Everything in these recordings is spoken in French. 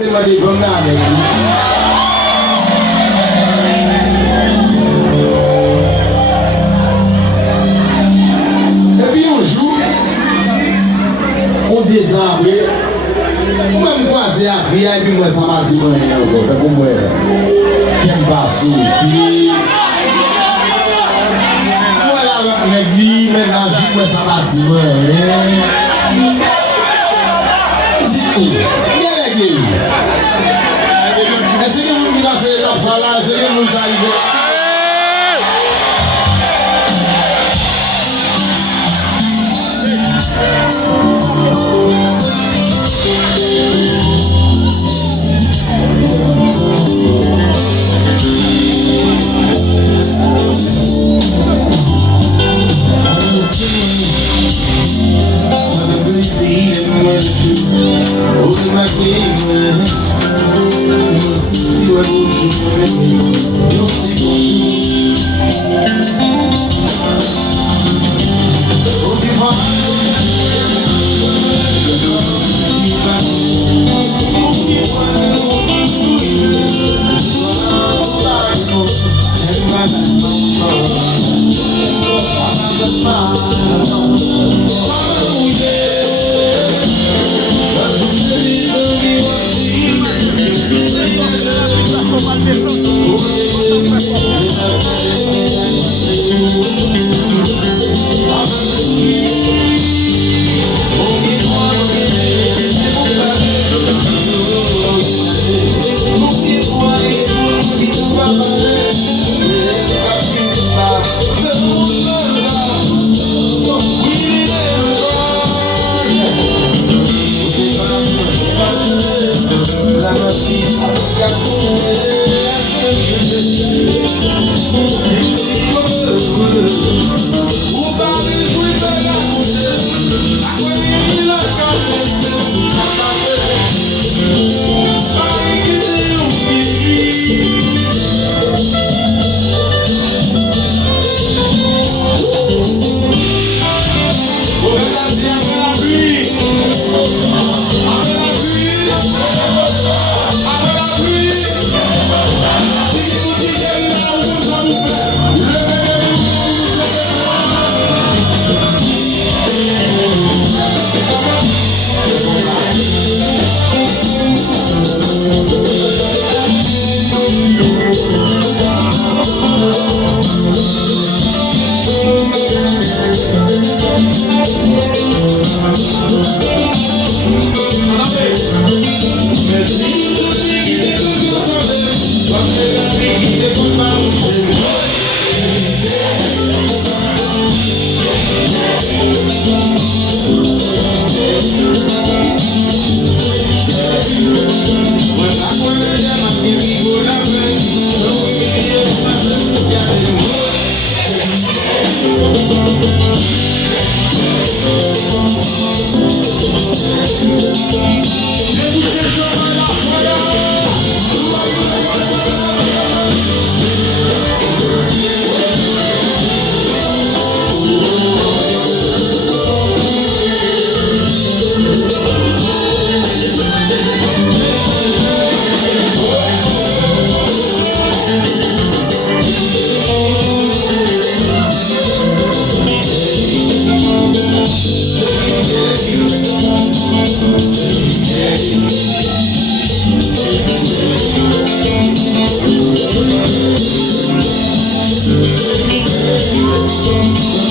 puis on joue, on désamble, on va me croiser à vie, et puis moi ça m'a dit, moi, j'aime pas souffrir. Moi là, l'église, maintenant, moi ça m'a dit, moi, c'est tout. Est-ce que vous dites que c'est comme ça là? Est-ce que vous arrivez?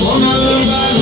On a le mal,